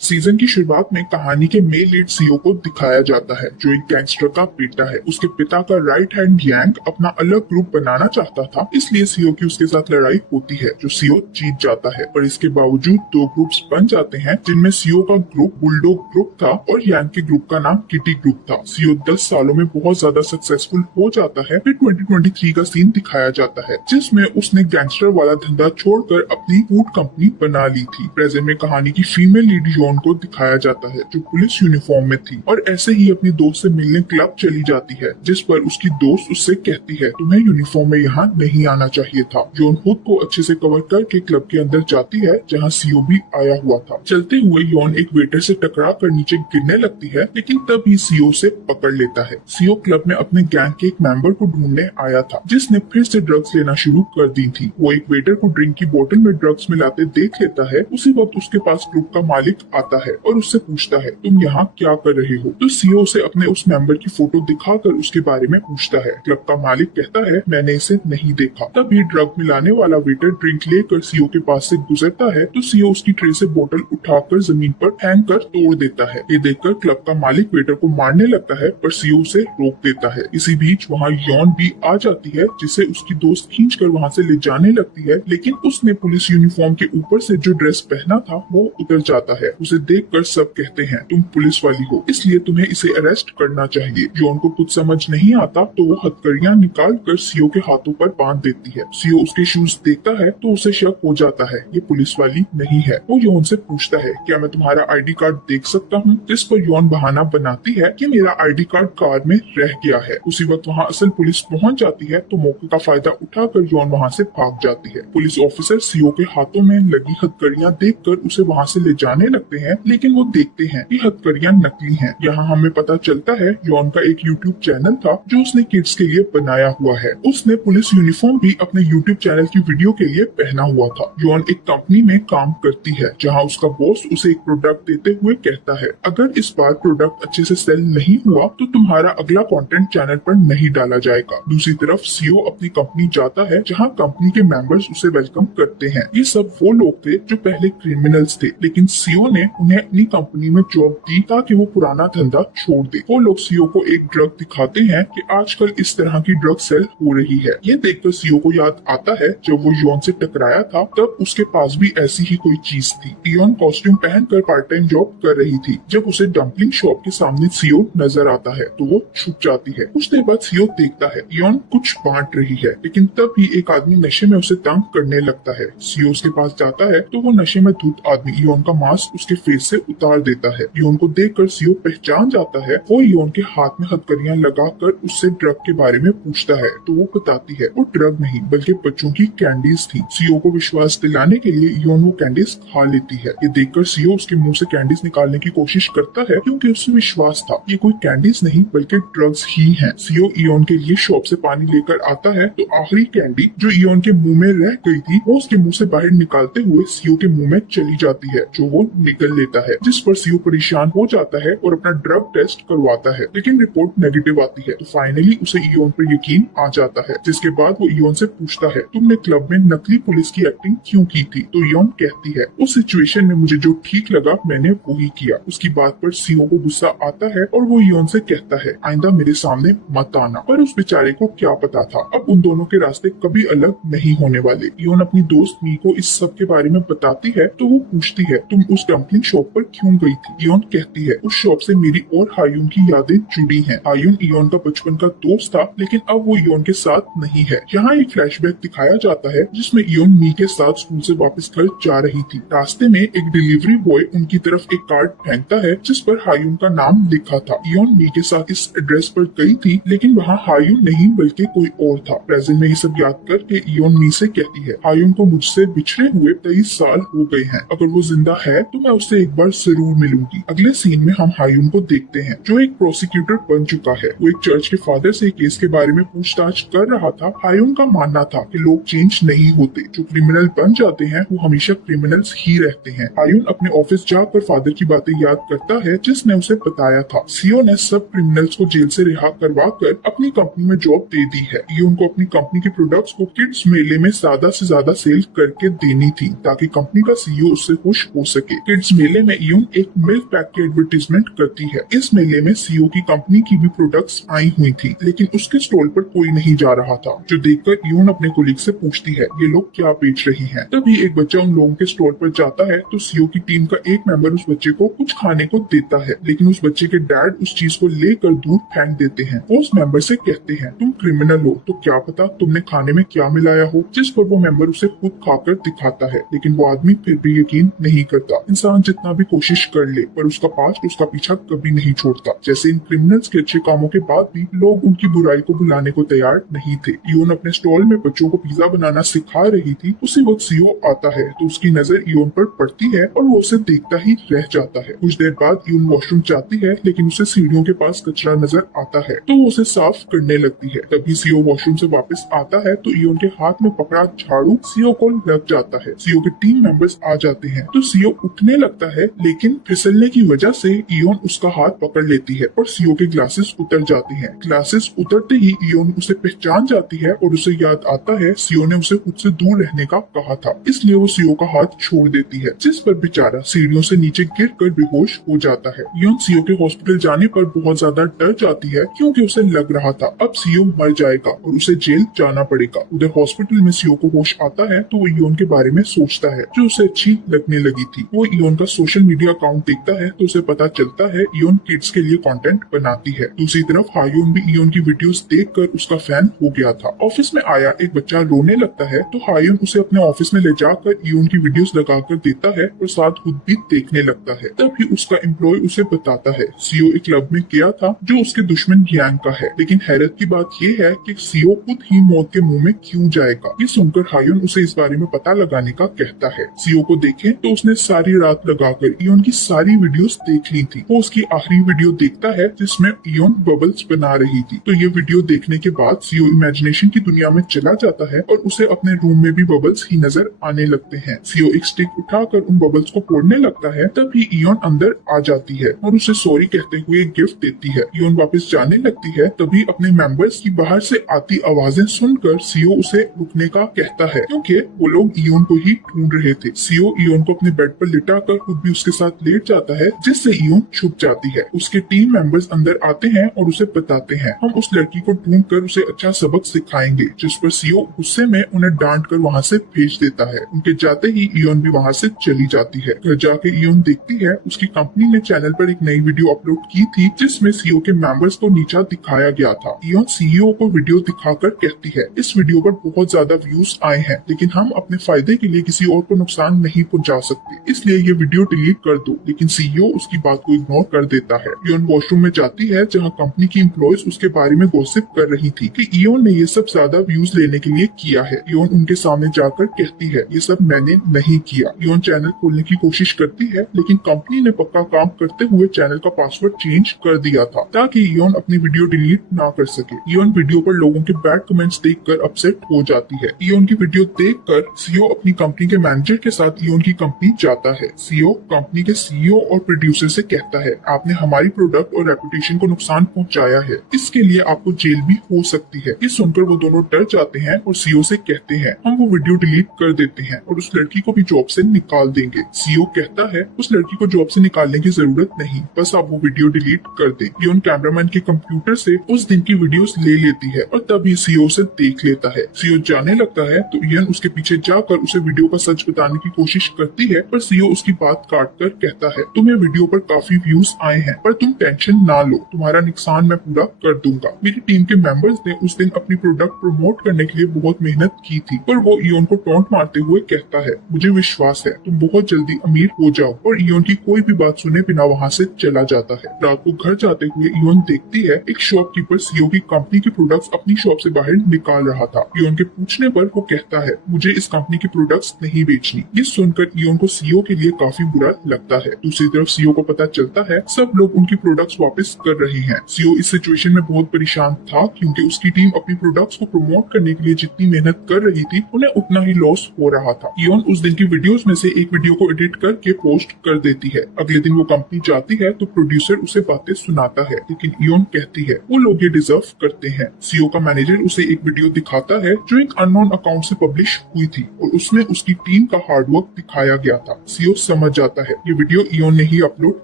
Season की शुरुआत में कहानी के मेन लीड सीओ को दिखाया जाता है, जो एक गैंगस्टर का बेटा है। उसके पिता का राइट हैंड यांग अपना अलग ग्रुप बनाना चाहता था, इसलिए सीओ की उसके साथ लड़ाई होती है, जो सीओ जीत जाता है। पर इसके बावजूद दो ग्रुप्स बन जाते हैं, जिनमें सीओ का ग्रुप बुलडॉग ग्रुप था और यांग के ग्रुप का नाम किटी ग्रुप था। सीओ 10 सालों में बहुत ज्यादा सक्सेसफुल हो जाता है। फिर 2023 का सीन दिखाया जाता है, जिसमें उसने गैंगस्टर वाला धंधा छोड़कर अपनी फूड कंपनी बना ली थी। प्रेजेंट में कहानी की फीमेल लीड यॉन को दिखाया जाता है, जो पुलिस यूनिफॉर्म में थी और ऐसे ही अपनी दोस्त से मिलने क्लब चली जाती है, जिस पर उसकी दोस्त उससे कहती है, तुम्हें यूनिफॉर्म में यहाँ नहीं आना चाहिए था। यॉन खुद को अच्छे से कवर करके क्लब के अंदर जाती है, जहाँ सीओ भी आया हुआ था। चलते हुए यॉन एक वेटर से टकरा कर नीचे गिरने लगती है, लेकिन तभी सीओ से पकड़ लेता है। सीओ क्लब में अपने गैंग के एक मेंबर को ढूंढने आया था, जिसने फिर से ड्रग्स लेना शुरू कर दी थी। वो एक वेटर को ड्रिंक की बोतल में ड्रग्स मिलाते देख लेता है। उसी वक्त उसके पास ग्रुप का मालिक आता है और उससे पूछता है, तुम यहाँ क्या कर रहे हो? तो सीओ से अपने उस मेंबर की फोटो दिखाकर उसके बारे में पूछता है। क्लब का मालिक कहता है, मैंने इसे नहीं देखा। तभी ड्रग मिलाने वाला वेटर ड्रिंक लेकर सीओ के पास से गुजरता है, तो सीओ उसकी ट्रे से बोतल उठाकर जमीन पर फेंक कर तोड़ देता है। ये देखकर क्लब का मालिक वेटर को मारने लगता है, पर सीओ उसे रोक देता है। इसी बीच वहाँ यॉन भी आ जाती है, जिसे उसकी दोस्त खींचकर वहाँ से ले जाने लगती है, लेकिन उसने पुलिस यूनिफॉर्म के ऊपर से जो ड्रेस पहना था वो उतर जाता है। उसे देखकर सब कहते हैं, तुम पुलिस वाली हो, इसलिए तुम्हें इसे अरेस्ट करना चाहिए। यॉन को कुछ समझ नहीं आता, तो वो हथकड़ियां निकाल कर सीओ के हाथों पर बांध देती है। सीओ उसके शूज देखता है तो उसे शक हो जाता है, ये पुलिस वाली नहीं है। वो यॉन से पूछता है, क्या मैं तुम्हारा आईडी कार्ड देख सकता हूँ? जिस पर यॉन बहाना बनाती है कि मेरा आईडी कार्ड कार में रह गया है। उसी वक्त वहाँ असल पुलिस पहुँच जाती है, तो मौके का फायदा उठाकर यॉन वहाँ से भाग जाती है। पुलिस ऑफिसर सीओ के हाथों में लगी हथकड़ियां देखकर उसे वहाँ से ले जाने लगते हैं, लेकिन वो देखते हैं कि हथकड़ियां नकली हैं। यहाँ हमें पता चलता है यॉन का एक यूट्यूब चैनल था, जो उसने किड्स के लिए बनाया हुआ है। उसने पुलिस यूनिफॉर्म भी अपने यूट्यूब चैनल की वीडियो के लिए पहना हुआ था। यॉन एक कंपनी में काम करती है, जहाँ उसका बॉस उसे एक प्रोडक्ट देते हुए कहता है, अगर इस बार प्रोडक्ट अच्छे से सेल नहीं हुआ तो तुम्हारा अगला कंटेंट चैनल पर नहीं डाला जाएगा। दूसरी तरफ सीओ अपनी कंपनी जाता है, जहाँ कंपनी के मेंबर्स उसे वेलकम करते हैं। ये सब वो लोग थे जो पहले क्रिमिनल्स थे, लेकिन सीओ ने उन्हें अपनी कंपनी में जॉब दी ताकि वो पुराना धंधा छोड़ दे। वो लोग सीओ को एक ड्रग दिखाते हैं कि आजकल इस तरह की ड्रग सेल हो रही है। ये देखकर सीओ को याद आता है, जब वो यॉन से टकराया था तब उसके पास भी ऐसी ही कोई चीज थी। यॉन कॉस्ट्यूम पहनकर पार्ट टाइम जॉब कर रही थी। जब उसे डम्पलिंग शॉप के सामने सीओ नजर आता है, तो वो छुप जाती है। कुछ देर बाद सीओ देखता है यॉन कुछ बांट रही है, लेकिन तब ही एक आदमी नशे में उसे तंग करने लगता है। सीओ उसके पास जाता है, तो वो नशे में धुत आदमी यॉन का मास्क उसके फेस से उतार देता है। यॉन को देखकर सीओ पहचान जाता है। वो यॉन के हाथ में हथकड़ियां लगाकर उससे ड्रग के बारे में पूछता है, तो वो बताती है वो ड्रग नहीं बल्कि बच्चों की कैंडीज थी। सीओ को विश्वास दिलाने के लिए यॉन वो कैंडीज खा लेती है। ये देखकर सीओ उसके मुंह से कैंडीज निकालने की कोशिश करता है, क्योंकि उसे विश्वास था ये कोई कैंडीज नहीं बल्कि ड्रग्स ही है। सीओ यॉन के लिए शॉप से पानी लेकर आता है, तो आखिरी कैंडी जो यॉन के मुंह में रह गई थी वो उसके मुंह से बाहर निकालते हुए सीओ के मुंह में चली जाती है, जो वो निकल लेता है। जिस पर सीओ परेशान हो जाता है और अपना ड्रग टेस्ट करवाता है, लेकिन रिपोर्ट नेगेटिव आती है। तो फाइनली उसे इयोन पर यकीन आ जाता है, जिसके बाद वो इयोन से पूछता है, तुमने क्लब में नकली पुलिस की एक्टिंग क्यों की थी? तो इयोन कहती है, उस सिचुएशन में मुझे जो ठीक लगा मैंने वही किया। उसकी बात पर सीओ को गुस्सा आता है और वो इयोन से कहता है, आइंदा मेरे सामने मत आना। पर उस बेचारे को क्या पता था, अब उन दोनों के रास्ते कभी अलग नहीं होने वाले। इयोन अपनी दोस्त मी को इस सब के बारे में बताती है, तो वो पूछती है, तुम उस डम्पलिंग शॉप पर क्यों गई थी? इयोन कहती है, उस शॉप से मेरी और हायून की यादें जुड़ी हैं। हायून इयोन का बचपन का दोस्त था, लेकिन अब वो इयोन के साथ नहीं है। यहाँ एक फ्लैशबैक दिखाया जाता है, जिसमें इयोन मी के साथ स्कूल से वापस घर जा रही थी। रास्ते में एक डिलीवरी बॉय उनकी तरफ एक कार्ड फेंकता है, जिस पर हायून का नाम लिखा था। इयोन मी के साथ इस एड्रेस पर गई थी, लेकिन वहाँ हायून नहीं बल्कि कोई और था। प्रेजेंट में ये सब याद करके इयोन मी से कहती है, हायून को मुझसे बिछड़े हुए 23 साल हो गए हैं। अगर वो जिंदा है तो मैं उससे एक बार जरूर मिलूंगी। अगले सीन में हम हायून को देखते हैं, जो एक प्रोसिक्यूटर बन चुका है। वो एक चर्च के फादर से केस के बारे में पूछताछ कर रहा था। हायून का मानना था कि लोग चेंज नहीं होते, जो क्रिमिनल बन जाते हैं वो हमेशा क्रिमिनल्स ही रहते हैं। हायून अपने ऑफिस जाकर फादर की बातें याद करता है, जिसने उसे बताया था सीओ ने सब क्रिमिनल्स को जेल से रिहा करवा कर अपनी कंपनी में जॉब दे दी है। इयोन को अपनी कंपनी के प्रोडक्ट्स को किड्स मेले में ज्यादा से ज्यादा सेल करके देनी थी, ताकि कंपनी का सीईओ उससे खुश हो सके। किड्स मेले में इयोन एक मिल्क पैक की एडवर्टीजमेंट करती है। इस मेले में सीईओ की कंपनी की भी प्रोडक्ट्स आई हुई थी, लेकिन उसके स्टॉल पर कोई नहीं जा रहा था, जो देखकर इयोन अपने कोलीग से पूछती है ये लोग क्या बेच रही हैं। तभी एक बच्चा उन लोगों के स्टॉल पर जाता है तो सीईओ की टीम का एक मेंबर उस बच्चे को कुछ खाने को देता है, लेकिन उस बच्चे के डैड उस चीज को लेकर दूर फेंक देते हैं। वो उस मेंबर से कहते हैं तुम क्रिमिनल हो, तो क्या पता तुमने खाने में क्या मिलाया हो, जिस पर वो मेंबर उसे खुद खाकर दिखाता है, लेकिन वो आदमी फिर भी यकीन नहीं करता। इंसान जितना भी कोशिश कर ले पर उसका पास्ट उसका पीछा कभी नहीं छोड़ता। जैसे इन क्रिमिनल्स के अच्छे कामों के बाद भी लोग उनकी बुराई को भुलाने को तैयार नहीं थे। इयोन अपने स्टॉल में बच्चों को पिज्जा बनाना सिखा रही थी। उसी वक्त सीईओ आता है तो उसकी नजर इयोन पर पड़ती है और वो उसे देखता ही रह जाता है। कुछ देर बाद इयोन वॉशरूम जाती है, लेकिन उसे सीढ़ियों के पास कचरा नजर आता है तो वो उसे साफ करने लगती है। तभी सीईओ वॉशरूम से वापस आता है तो इयोन के हाथ में पकड़ा झाड़ू सीईओ को लग जाता है। सीईओ के टीम मेंबर्स आ जाते हैं तो सीईओ उठने लगता है, लेकिन फिसलने की वजह से इयोन उसका हाथ पकड़ लेती है और सीईओ के ग्लासेस उतर जाते हैं। ग्लासेस उतरते ही इयोन उसे पहचान जाती है और उसे याद आता है सीईओ ने उसे खुद से दूर रहने का कहा था, इसलिए वो सीईओ का हाथ छोड़ देती है, जिस पर बेचारा सीढ़ियों से नीचे गिरकर बेहोश हो जाता है। इयोन सीईओ के हॉस्पिटल जाने पर बहुत ज्यादा डर जाती है, क्योंकि उसे लग रहा था अब सीईओ मर जाएगा और उसे जेल जाना पड़ेगा। उधर हॉस्पिटल में सीईओ को होश आता है तो वो इयोन के बारे में सोचता है जो उसे अच्छी लगने लगी थी। वो इयोन का सोशल मीडिया अकाउंट देखता है तो उसे पता चलता है इयोन किड्स के लिए कंटेंट बनाती है। दूसरी तरफ हायोन भी इयोन की वीडियोस देखकर उसका फैन हो गया था। ऑफिस में आया एक बच्चा रोने लगता है तो हायोन उसे अपने ऑफिस में ले जाकर इयोन की वीडियोस लगाकर देता है और साथ खुद भी देखने लगता है। तभी उसका एम्प्लॉय उसे बताता है सीईओ एक क्लब में गया था जो उसके दुश्मन गैंग का है, लेकिन हैरत की बात ये है कि सीईओ खुद ही मौत के मुंह में क्यों जाएगा। ये सुनकर हायोन उसे इस बारे में पता लगाने का कहता है। सीईओ को देखें तो उसने सारी रात लगाकर इयोन की सारी वीडियोस देख ली थी। वो उसकी आखिरी वीडियो देखता है जिसमें इयोन बबल्स बना रही थी। तो ये वीडियो देखने के बाद सीईओ इमेजिनेशन की दुनिया में चला जाता है और उसे अपने रूम में भी बबल्स ही नजर आने लगते हैं। सीईओ एक स्टिक उठाकर उन बबल्स को फोड़ने लगता है, तभी इयोन अंदर आ जाती है और उसे सॉरी कहते हुए एक गिफ्ट देती है। इयोन वापस जाने लगती है, तभी अपने मेंबर्स की बाहर से आती आवाजें सुनकर सीईओ उसे रुकने का कहता है, क्योंकि वो लोग इयोन को ही ढूंढ रहे थे। सीईओ इयोन को अपने बेड पर लिटाकर खुद भी उसके साथ लेट जाता है, जिससे इयोन छुप जाती है। उसके टीम मेंबर्स अंदर आते हैं और उसे बताते हैं हम उस लड़की को ढूंढकर उसे अच्छा सबक सिखाएंगे, जिस पर सीईओ गुस्से में उन्हें डांट कर वहाँ से भेज देता है। उनके जाते ही इयोन भी वहाँ से चली जाती है। घर जाके इयोन देखती है उसकी कंपनी ने चैनल पर एक नई वीडियो अपलोड की थी जिसमें सीईओ के मेंबर्स को नीचा दिखाया गया था। इयोन सीईओ को वीडियो दिखाकर कहती है इस वीडियो पर बहुत ज्यादा व्यूज आए हैं, लेकिन हम अपने फायदे के लिए किसी और को नुकसान नहीं पहुंचा सकते, इसलिए ये वीडियो डिलीट कर दो। लेकिन सीईओ उसकी बात को इग्नोर कर देता है। इयोन वॉशरूम में जाती है जहाँ कंपनी की एम्प्लॉयज उसके बारे में गॉसिप कर रही थी कि इयोन ने ये सब ज्यादा व्यूज लेने के लिए किया है। इयोन उनके सामने जाकर कहती है ये सब मैंने नहीं किया। इयोन चैनल खोलने की कोशिश करती है, लेकिन कंपनी ने पक्का काम करते हुए चैनल का पासवर्ड चेंज कर दिया था ताकि इयोन अपनी वीडियो डिलीट ना कर सके। इयोन वीडियो पर लोगों के बैड कमेंट्स देखकर अपसेट हो जाती है। इयोन की वीडियो देखकर सीईओ अपनी कंपनी के मैनेजर के साथ इयोन की कंपनी जाता है। सीईओ कंपनी के सीईओ और प्रोड्यूसर से कहता है आपने हमारी प्रोडक्ट और रेपुटेशन को नुकसान पहुंचाया है, इसके लिए आपको जेल भी हो सकती है। ये सुनकर वो दोनों डर जाते हैं और सीईओ से कहते हैं हम वो वीडियो डिलीट कर देते हैं और उस लड़की को भी जॉब से निकाल देंगे। सीईओ कहता है उस लड़की को जॉब से निकालने की जरूरत नहीं, बस आप वो वीडियो डिलीट कर दें। इयोन कैमरामैन के कंप्यूटर से उस दिन की वीडियोस ले लेती है और तभी सीईओ से देख लेता है। सीईओ जाने लगता है तो इयोन उसके पीछे जाकर उसे वीडियो का सच बताने की कोशिश करती है, पर सीईओ उसकी बात काट कर कहता है तुम्हें वीडियो पर काफी व्यूज आए हैं, पर तुम टेंशन ना लो, तुम्हारा नुकसान मैं पूरा कर दूंगा। मेरी टीम के मेंबर्स ने उस दिन अपनी प्रोडक्ट प्रमोट करने के लिए बहुत मेहनत की थी। पर वो इयोन को टॉन्ट मारते हुए कहता है मुझे विश्वास है तुम बहुत जल्दी अमीर हो जाओ, और इयोन की कोई भी बात सुने बिना वहाँ से चला जाता है। रात को घर जाते हुए इयोन देखती है एक शॉपकीपर सीईओ की कंपनी के प्रोडक्ट्स अपनी शॉप से बाहर निकाल रहा था। इयोन के पूछने पर वो कहता है मुझे इस कंपनी की प्रोडक्ट्स नहीं बेचनी। ये सुनकर इयोन को सीईओ के लिए काफी बुरा लगता है। दूसरी तरफ सीईओ को पता चलता है सब लोग उनकी प्रोडक्ट्स वापस कर रहे हैं। सीईओ इस सिचुएशन में बहुत परेशान था, क्योंकि उसकी टीम अपनी प्रोडक्ट्स को प्रमोट करने के लिए जितनी मेहनत कर रही थी उन्हें उतना ही लॉस हो रहा था। इयोन उस दिन की वीडियोस में से एक वीडियो को एडिट करके पोस्ट कर देती है। अगले दिन वो कंपनी जाती है तो प्रोड्यूसर उसे बातें सुनाता है, लेकिन इयोन कहती है वो लोग ये डिजर्व करते हैं। सीईओ का मैनेजर उसे एक वीडियो दिखाता है जो एक अननोन अकाउंट से पब्लिश हुई थी और उसमें उसकी टीम का हार्डवर्क दिखाया गया था। सीईओ समझ जाता है ये वीडियो इयोन ने ही अपलोड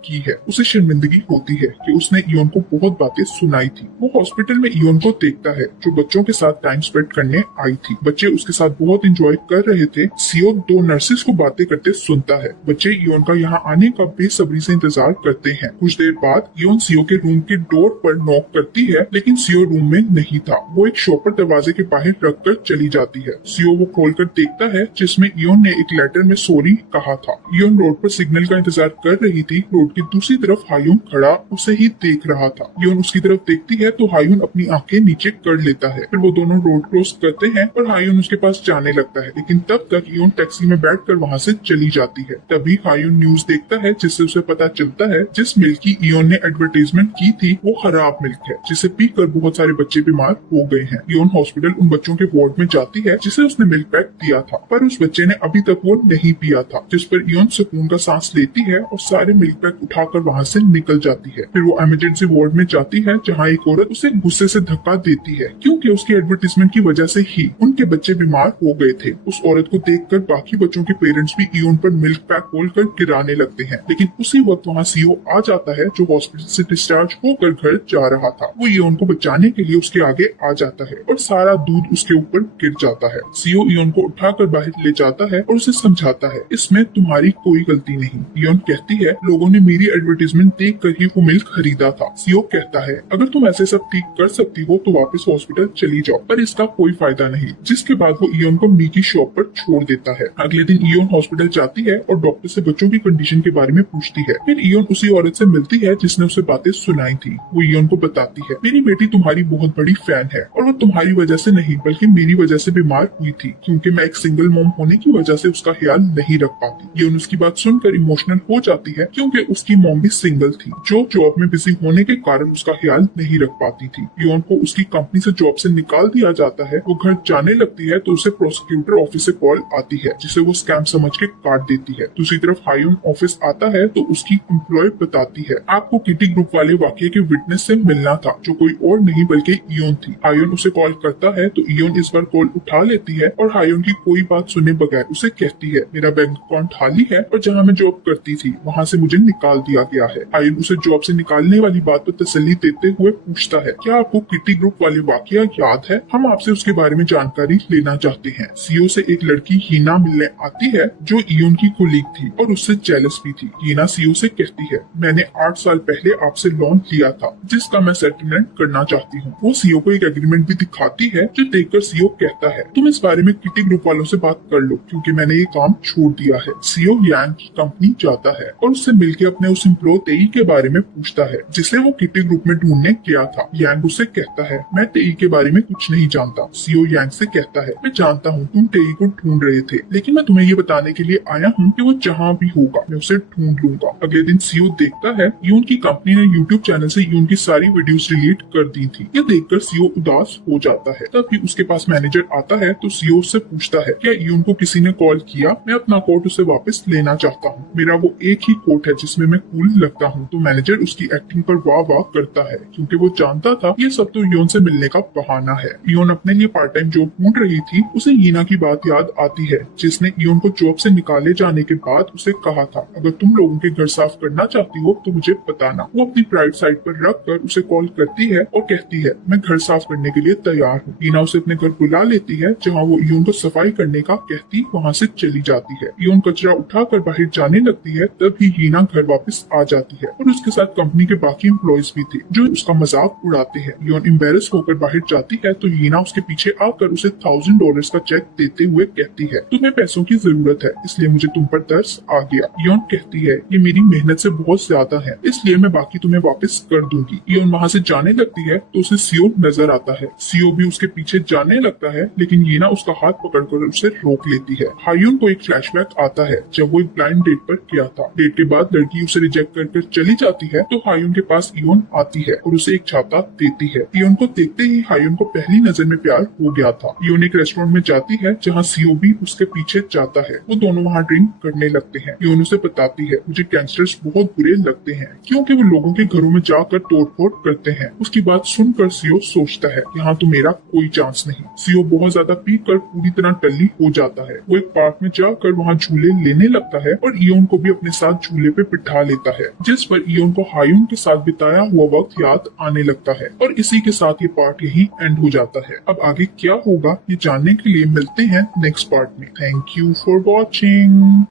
की है। उसे शर्मिंदगी होती है कि उसने इयोन को बहुत बातें सुनाई थी। वो हॉस्पिटल में इयोन को देखता है जो बच्चों के साथ टाइम स्पेंड करने आई थी। बच्चे उसके साथ बहुत एंजॉय कर रहे थे। सीओ दो नर्सेस को बातें करते सुनता है। बच्चे इयोन का यहाँ आने का बेसब्री से इंतजार करते हैं। कुछ देर बाद इयोन सीओ के रूम के डोर पर नॉक करती है, लेकिन सीओ रूम में नहीं था। वो एक शॉपर दरवाजे के बाहर रखकर चली जाती है। सीओ वो खोलकर देखता है जिसमें इयोन ने एक लेटर में सॉरी कहा था। इयोन रोड पर सिग्नल का इंतजार कर रही थी। रोड की दूसरी तरफ हायून खड़ा उसे ही देख रहा था। इयोन उसकी तरफ देखती है तो हायून अपनी आंखें नीचे कर लेता है। फिर वो दोनों रोड क्रॉस करते हैं और हायून उसके पास जाने लगता है, लेकिन तब तक इयोन टैक्सी में बैठकर वहाँ से चली जाती है। तभी हायून न्यूज देखता है जिससे उसे पता चलता है जिस मिल्क की इयोन ने एडवर्टाइजमेंट की थी वो खराब मिल्क है, जिसे पीकर बहुत सारे बच्चे बीमार हो गए हैं। इयोन हॉस्पिटल उन बच्चों के वार्ड में जाती है जिसे उसने मिल्क पैक दिया था, पर उस बच्चे ने अभी तक वो नहीं पिया था, जिस पर इयोन सुकून का सांस लेती है और सारे मिल्क पैक उठाकर वहाँ से निकल जाती है। फिर वो इमरजेंसी वार्ड में जाती है जहाँ एक औरत उसे गुस्से से धक्का देती है क्योंकि उसकी एडवर्टाइजमेंट की वजह से ही उनके बच्चे बीमार हो गए थे। उस औरत को देखकर बाकी बच्चों के पेरेंट्स भी इयोन पर मिल्क पैक खोलकर गिराने लगते हैं, लेकिन उसी वक्त वहाँ सीओ आ जाता है जो हॉस्पिटल से डिस्चार्ज होकर घर जा रहा था। वो इयोन को बचाने के लिए उसके आगे आ जाता है और सारा दूध उसके ऊपर गिर जाता है। सीओ इयोन को उठाकर बाहर ले जाता है और उसे समझाता है इसमें तुम्हारी कोई गलती नहीं। इयोन कहती है लोगों ने मेरी एडवर्टाइजमेंट देख कर ही वो मिल्क खरीदा था। सीओ कहता है अगर तुम ऐसे सब ठीक कर सकती हो तो वापस हॉस्पिटल चली जाओ, पर इसका कोई फायदा नहीं। जिसके बाद वो इयोन को मी की शॉप पर छोड़ देता है। अगले दिन इयोन हॉस्पिटल जाती है और डॉक्टर से बच्चों की कंडीशन के बारे में पूछती है। फिर इयोन उसी औरत से मिलती है जिसने उसे बातें सुनाई थी। वो इयोन को बताती है मेरी बेटी तुम्हारी बहुत बड़ी फैन है और वो तुम्हारी वजह से नहीं बल्कि मेरी वजह से बीमार हुई थी, क्योंकि मैं एक सिंगल मॉम होने की वजह से उसका ख्याल नहीं रख पाती। इयोन उसकी बात सुनकर इमोशनल हो जाती है क्योंकि उसकी मॉम भी सिंगल थी जो जॉब में बिजी होने के कारण उसका ख्याल नहीं रख पाती थी। इयोन को उसकी कंपनी से जॉब से निकाल दिया जाता है। वो घर जाने लगती है तो उसे प्रोसिक्यूटर ऑफिस से कॉल आती है जिसे वो स्कैम समझ के काट देती है। दूसरी तरफ हायून ऑफिस आता है तो उसकी एम्प्लॉय बताती है आपको किटी ग्रुप वाले वाकये के विटनेस से मिलना था जो कोई और नहीं बल्कि इयोन थी। हायून उसे कॉल करता है तो इयोन इस बार कॉल उठा लेती है और हायून की कोई बात सुने बगैर उसे कहती है मेरा बैंक अकाउंट खाली है और जहाँ मैं जॉब करती थी वहाँ से मुझे निकाल दिया गया है। हायून उसे जॉब से निकालने वाली बात पर तसल्ली देते हुए पूछता है क्या आपको किटी ग्रुप वाले वाकया याद है, हम आपसे उसके बारे में जानकारी लेना चाहते हैं। सीओ से एक लड़की हीना मिलने आती है जो इयोन की कोलीग थी और उससे जेलस भी थी। हीना सीओ से कहती है मैंने 8 साल पहले आपसे लोन लिया था जिसका मैं सेटलमेंट करना चाहती हूँ। वो सीओ को एक एग्रीमेंट भी दिखाती है जो देखकर सीओ कहता है तुम इस बारे में किटी ग्रुप वालों से बात कर लो क्योंकि मैंने ये काम छोड़ दिया है। सीओ यांग की कंपनी जाता है और उससे मिलकर अपने उस एम्प्लॉय तेई के बारे में पूछता है जिसे वो किटी ग्रुप में ढूंढने गया था। यांग उससे कहता है मैं तेई के बारे में कुछ नहीं जानता। सीओ यांग से कहता है मैं जानता हूँ तुम तेई को ढूंढ रहे थे, लेकिन मैं तुम्हें ये बताने के लिए आया हूँ कि वो जहाँ भी होगा मैं उसे ढूंढ लूंगा। अगले दिन सीओ देखता है यून की कंपनी ने यूट्यूब चैनल से यून की सारी वीडियोस डिलीट कर दी थी। ये देखकर सीओ उदास हो जाता है। तभी उसके पास मैनेजर आता है तो सीओ से पूछता है क्या यून को किसी ने कॉल किया, मैं अपना कोट उसे वापस लेना चाहता हूँ। मेरा वो एक ही कोट है जिसमें मैं कूल लगता हूँ। तो मैनेजर उसकी एक्टिंग पर वाह वाह करता है क्योंकि वो जानता था ये सब तो यून से मिलने का बहाना है। यून अपने लिए पार्ट टाइम जॉब ढूंढ रही थी। उसे हीना की बात याद आती है जिसने यून को जॉब से निकाले जाने के बाद उसे कहा था अगर तुम लोगों के घर साफ करना चाहती हो तो मुझे बताना। वो अपनी प्राइवेट साइट पर रख कर उसे कॉल करती है और कहती है मैं घर साफ करने के लिए तैयार हूँ। हीना उसे अपने घर बुला लेती है जहाँ वो यून को सफाई करने का कहती वहाँ से चली जाती है। यून कचरा उठाकर बाहर जाने लगती है तभी हीना घर वापस आ जाती है और उसके साथ कंपनी के बाकी एम्प्लॉयज भी थे जो उसका मजाक उड़ाते हैं। यून एम्बेरस होकर बाहर जाती है तो हीना उसके पीछे आकर उसे $1000 का चेक देते हुए कहती है तुम्हें पैसों की जरूरत है इसलिए मुझे तुम पर तरस आ गया। यून कहती है ये मेरी मेहनत से बहुत ज्यादा है इसलिए मैं बाकी तुम्हें वापस कर दूंगी। यून वहाँ से जाने लगती है तो उसे सीओ नजर आता है। सीओ भी उसके पीछे जाने लगता है लेकिन हीना उसका हाथ पकड़कर उसे रोक लेती है। हायून को एक फ्लैशबैक आता है जब वो एक ब्लाइंड डेट पर गया था। डेट के बाद लड़की उसे रिजेक्ट कर चली जाती है तो हायून के पास इयोन आती है और उसे एक छाता देती है। इयोन को देखते ही हायून को पहली नजर में प्यार हो गया था। इयोन एक रेस्टोरेंट में जाती है जहाँ सीओ भी उसके पीछे जाता है। वो दोनों वहाँ ड्रिंक करने लगते हैं। इयोन उसे बताती है मुझे गैंगस्टर्स बहुत बुरे लगते हैं क्योंकि वो लोगों के घरों में जाकर तोड़फोड़ करते हैं। उसकी बात सुनकर सीओ सोचता है यहाँ तो मेरा कोई चांस नहीं। सीओ बहुत ज्यादा पी कर पूरी तरह टल्ली हो जाता है। वो एक पार्क में जाकर वहाँ झूले लेने लगता जाता है और इयोन को भी अपने साथ झूले पे बिठा लेता है, जिस पर इयोन को हायुन के साथ बिताया हुआ वक्त याद आने लगता है। और इसी के साथ ये पार्ट यही एंड हो जाता है। अब आगे क्या होगा ये जानने के लिए मिलते हैं नेक्स्ट पार्ट में। Thank you for watching.